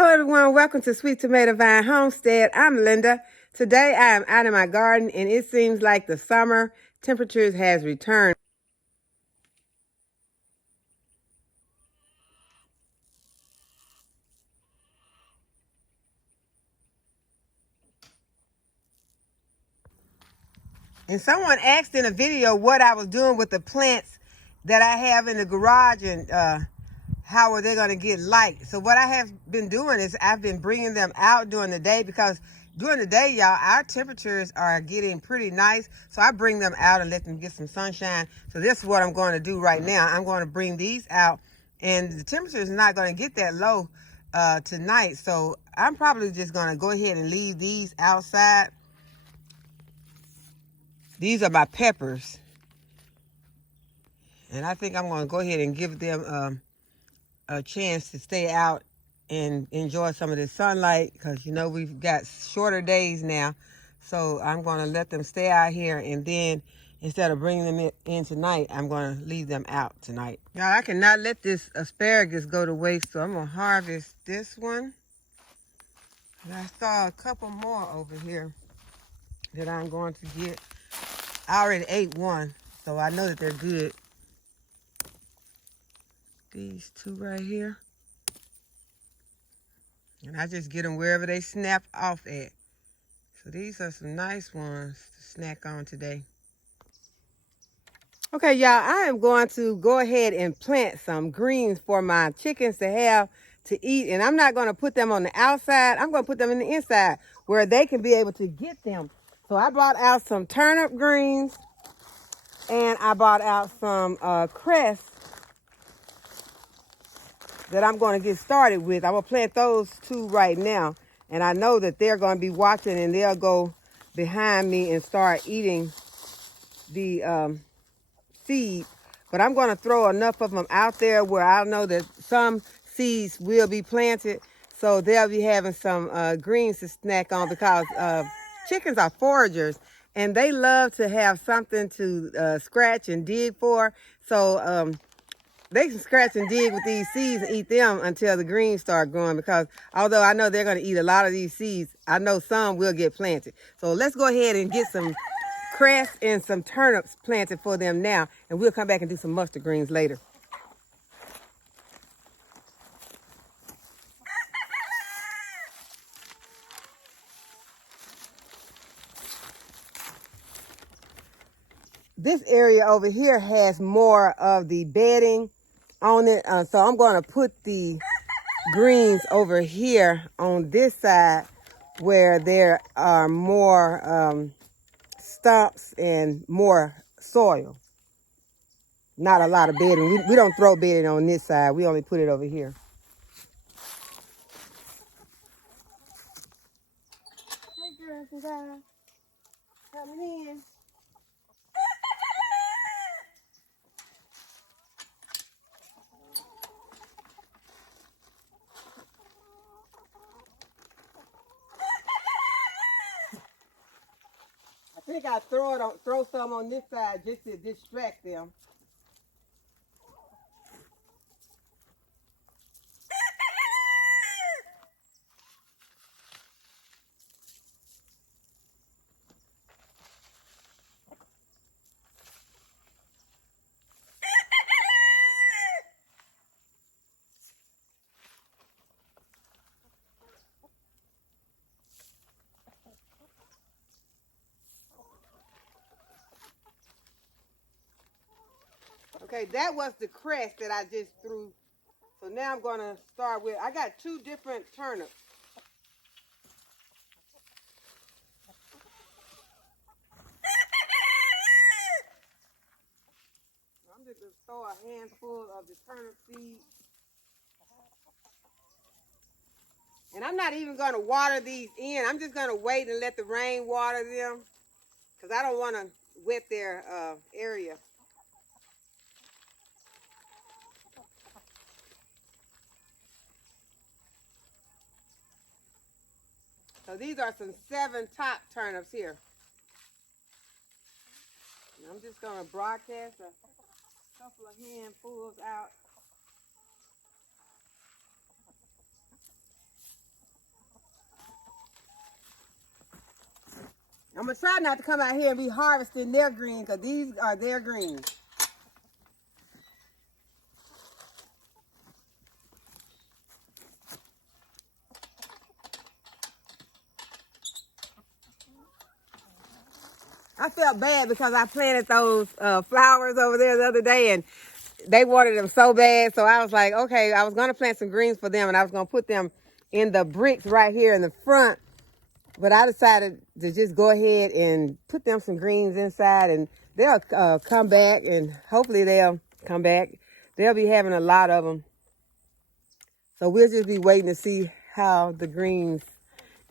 Hello everyone, welcome to Sweet Tomato Vine Homestead. I'm Linda. Today I am out in my garden and it seems like the summer temperatures has returned. And someone asked in a video what I was doing with the plants that I have in the garage and how are they going to get light. So what I have been doing is I've been bringing them out during the day because during the day, y'all, our temperatures are getting pretty nice. So I bring them out and let them get some sunshine. So this is what I'm going to do right now. I'm going to bring these out and the temperature is not going to get that low tonight. So I'm probably just going to go ahead and leave these outside. These are my peppers. And I think I'm going to go ahead and give them a chance to stay out and enjoy some of the sunlight because, you know, we've got shorter days now. So I'm going to let them stay out here. And then instead of bringing them in tonight, I'm going to leave them out tonight. Y'all, I cannot let this asparagus go to waste. So I'm going to harvest this one. And I saw a couple more over here that I'm going to get. I already ate one, so I know that they're good. These two right here. And I just get them wherever they snap off at. So these are some nice ones to snack on today. Okay, y'all, I am going to go ahead and plant some greens for my chickens to have to eat. And I'm not going to put them on the outside. I'm going to put them in the inside where they can be able to get them. So I brought out some turnip greens and I brought out some cress that I'm going to get started with. I'm going to plant those two right now. And I know that they're going to be watching and they'll go behind me and start eating the seed. But I'm going to throw enough of them out there where I know that some seeds will be planted. So they'll be having some greens to snack on because chickens are foragers. And they love to have something to scratch and dig for. So they can scratch and dig with these seeds and eat them until the greens start growing because although I know they're going to eat a lot of these seeds, I know some will get planted. So let's go ahead and get some cress and some turnips planted for them now, and we'll come back and do some mustard greens later. This area over here has more of the bedding on it, so I'm going to put the greens over here on this side where there are more stumps and more soil. Not a lot of bedding. We don't throw bedding on this side. We only put it over here. Hey girls and guys, coming in. I think I throw some on this side just to distract them. Okay, that was the cress that I just threw. So now I'm going to start with, I got two different turnips. I'm just going to throw a handful of the turnip seeds. And I'm not even going to water these in. I'm just going to wait and let the rain water them because I don't want to wet their area. So these are some 7 top turnips here. And I'm just going to broadcast a couple of handfuls out. going to try not to come out here and be harvesting their greens because these are their greens. I felt bad because I planted those flowers over there the other day and they wanted them so bad. So I was like, okay, I was going to plant some greens for them and I was going to put them in the bricks right here in the front. But I decided to just go ahead and put them some greens inside and they'll come back and hopefully they'll come back. They'll be having a lot of them. So we'll just be waiting to see how the greens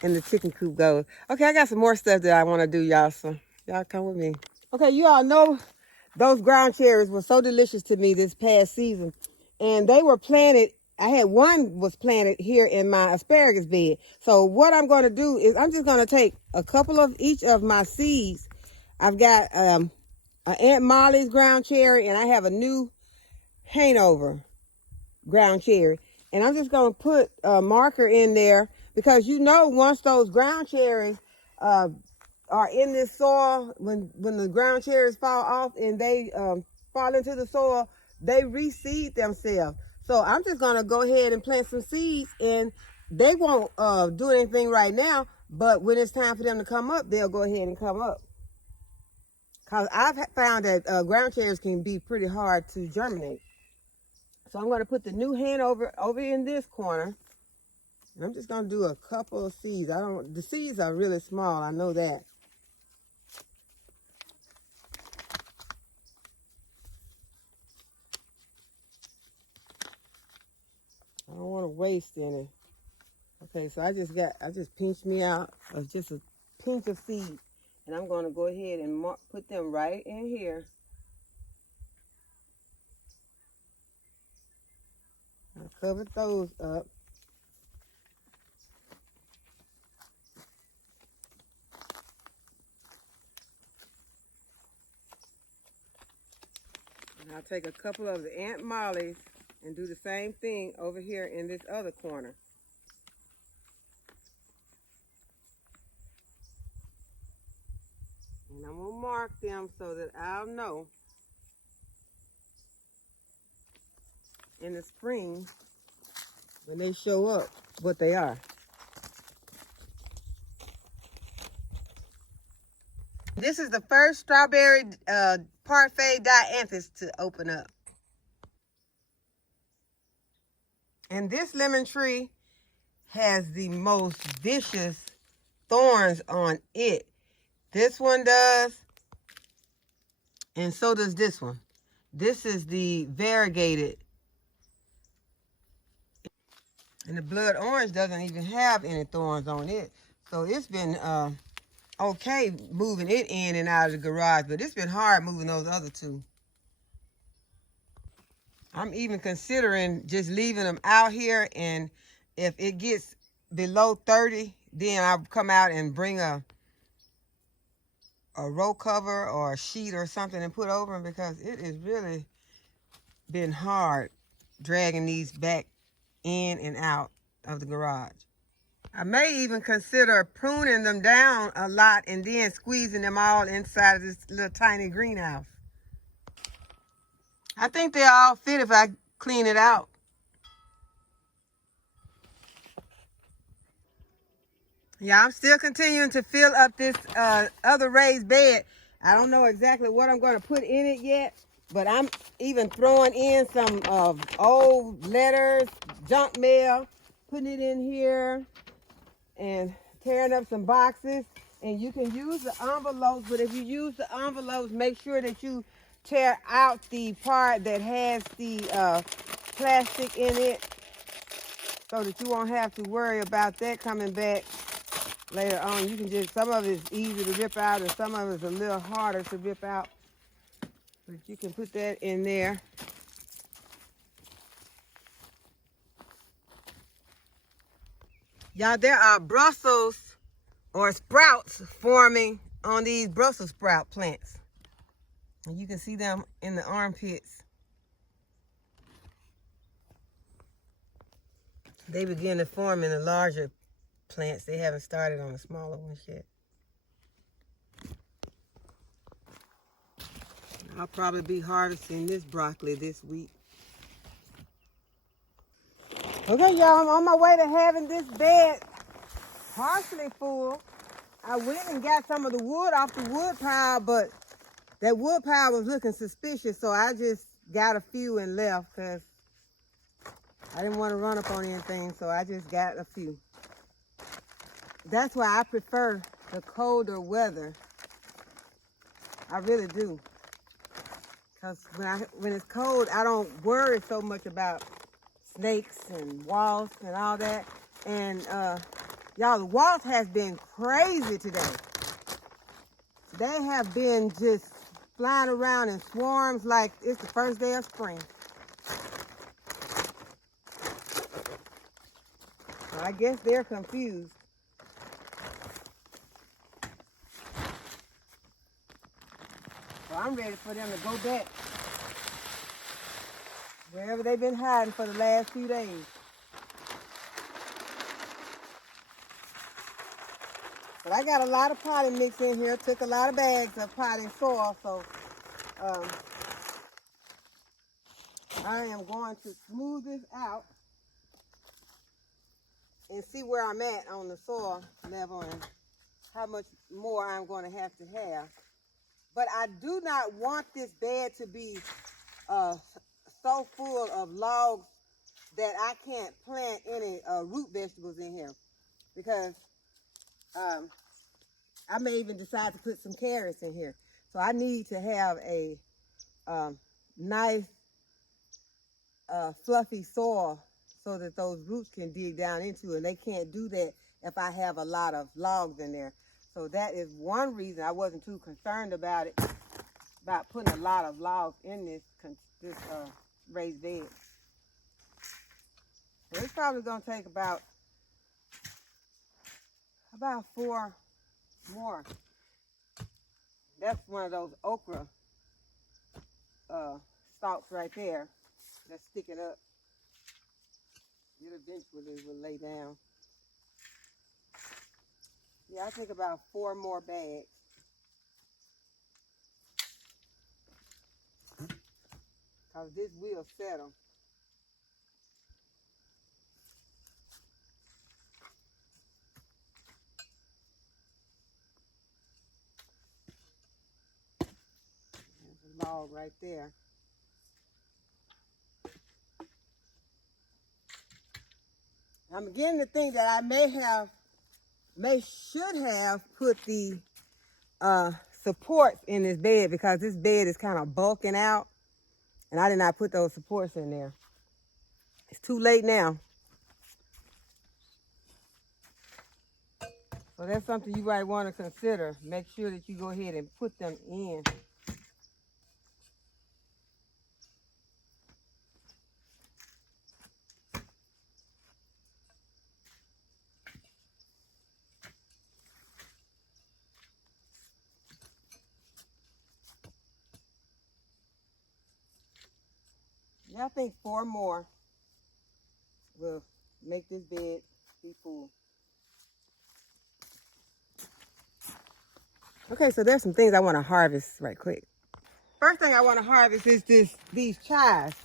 in the chicken coop goes. Okay, I got some more stuff that I want to do, y'all. So y'all come with me. Okay, you all know those ground cherries were so delicious to me this past season. And they were planted, I had one was planted here in my asparagus bed. So what I'm going to do is I'm just going to take a couple of each of my seeds. I've got Aunt Molly's ground cherry and I have a new Hanover ground cherry. And I'm just going to put a marker in there because you know once those ground cherries are in this soil, when the ground cherries fall off and they fall into the soil, they reseed themselves. So I'm just going to go ahead and plant some seeds and they won't do anything right now, but when it's time for them to come up, they'll go ahead and come up. Because I've found that ground cherries can be pretty hard to germinate. So I'm going to put the new Hanover over in this corner. And I'm just going to do a couple of seeds. The seeds are really small, I know that. I don't want to waste any. Okay, so I just pinched me out of just a pinch of seed. And I'm going to go ahead and put them right in here. I covered those up. And I'll take a couple of the Aunt Molly's and do the same thing over here in this other corner. And I'm going to mark them so that I'll know in the spring when they show up what they are. This is the first strawberry parfait dianthus to open up. And this lemon tree has the most vicious thorns on it. This one does, and so does this one. This is the variegated. And the blood orange doesn't even have any thorns on it. So it's been okay moving it in and out of the garage, but it's been hard moving those other two. I'm even considering just leaving them out here, and if it gets below 30, then I'll come out and bring a row cover or a sheet or something and put over them because it has really been hard dragging these back in and out of the garage. I may even consider pruning them down a lot and then squeezing them all inside of this little tiny greenhouse. I think they'll all fit if I clean it out. Yeah, I'm still continuing to fill up this other raised bed. I don't know exactly what I'm going to put in it yet, but I'm even throwing in some old letters, junk mail, putting it in here, and tearing up some boxes. And you can use the envelopes, but if you use the envelopes, make sure that you tear out the part that has the plastic in it so that you won't have to worry about that coming back later on. You can just, some of it's easy to rip out and some of it's a little harder to rip out. But you can put that in there. Y'all, there are Brussels or sprouts forming on these Brussels sprout plants. And you can see them in the armpits. They begin to form in the larger plants. They haven't started on the smaller ones yet. I'll probably be harvesting this broccoli this week. Okay, y'all, I'm on my way to having this bed partially full. I went and got some of the wood off the wood pile, but that wood pile was looking suspicious, so I just got a few and left because I didn't want to run up on anything, so I just got a few. That's why I prefer the colder weather. I really do. Because when it's cold, I don't worry so much about snakes and wasps and all that. And y'all, the wasps has been crazy today. They have been just flying around in swarms like it's the first day of spring. So I guess they're confused. So I'm ready for them to go back wherever they've been hiding for the last few days. But I got a lot of potting mix in here. Took a lot of bags of potting soil, so I am going to smooth this out and see where I'm at on the soil level and how much more I'm going to have. But I do not want this bed to be so full of logs that I can't plant any root vegetables in here, because I may even decide to put some carrots in here. So I need to have a nice fluffy soil so that those roots can dig down into, and they can't do that if I have a lot of logs in there. So that is one reason I wasn't too concerned about it, about putting a lot of logs in this raised bed. So it's probably going to take about 4 more. That's one of those okra stalks right there that's sticking up. It eventually will lay down. Yeah, I think about 4 more bags. Because this will settle. There's a log right there. I'm beginning to think that I should have put the supports in this bed, because this bed is kind of bulking out, and I did not put those supports in there. It's too late now. So that's something you might want to consider. Make sure that you go ahead and put them in. Yeah, I think 4 more will make this bed be full. Okay, so there's some things I want to harvest right quick. First thing I want to harvest is these chives.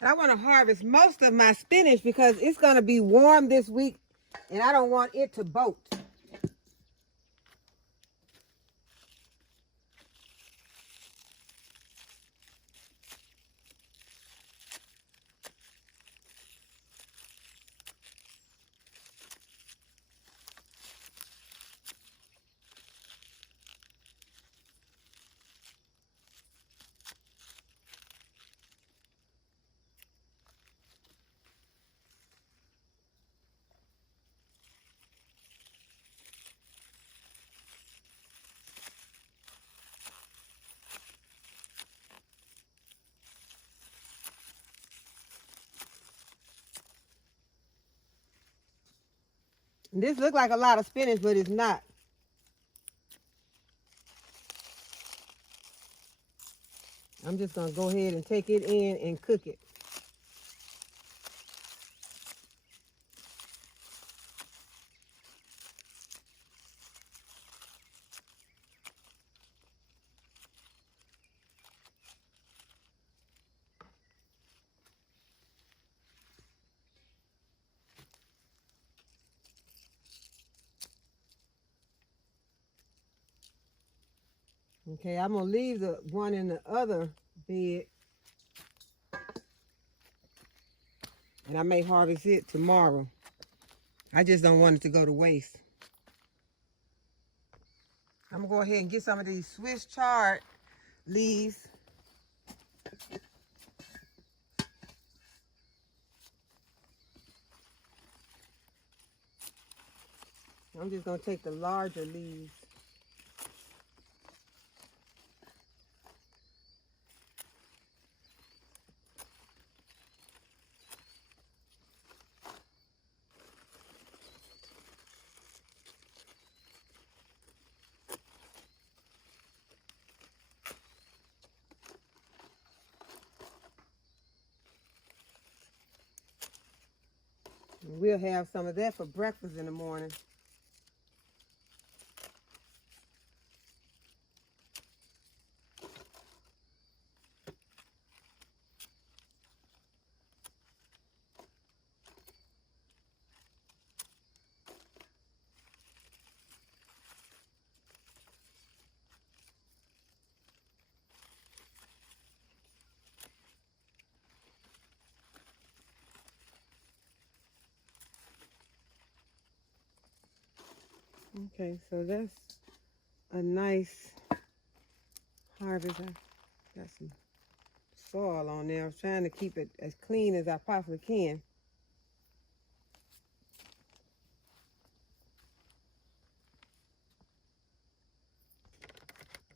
I want to harvest most of my spinach because it's going to be warm this week, and I don't want it to bolt. This looks like a lot of spinach, but it's not. I'm just gonna go ahead and take it in and cook it. Okay, I'm gonna leave the one in the other bed, and I may harvest it tomorrow. I just don't want it to go to waste. I'm gonna go ahead and get some of these Swiss chard leaves. I'm just gonna take the larger leaves. We'll have some of that for breakfast in the morning. Okay, so that's a nice harvest. I got some soil on there. I'm trying to keep it as clean as I possibly can.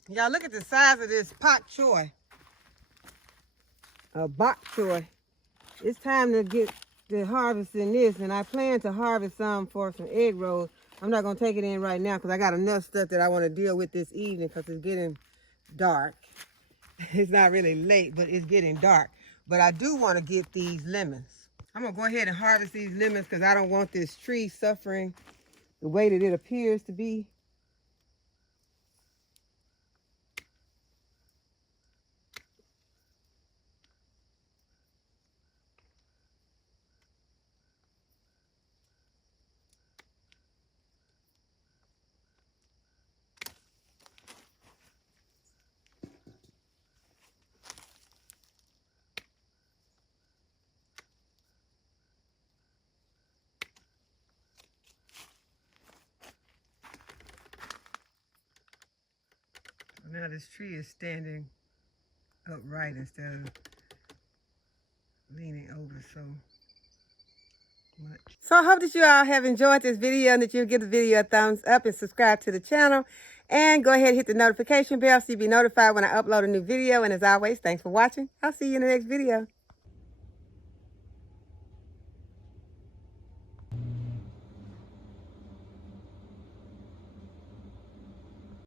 Y'all look at the size of this pak choy. Bok choy. It's time to get the harvesting this, and I plan to harvest some for some egg rolls. I'm not gonna take it in right now because I got enough stuff that I want to deal with this evening because it's getting dark. It's not really late, but it's getting dark. But I do want to get these lemons. I'm gonna go ahead and harvest these lemons because I don't want this tree suffering the way that it appears to be. Now this tree is standing upright instead of leaning over so much. So I hope that you all have enjoyed this video and that you'll give the video a thumbs up and subscribe to the channel. And go ahead and hit the notification bell so you'll be notified when I upload a new video. And as always, thanks for watching. I'll see you in the next video.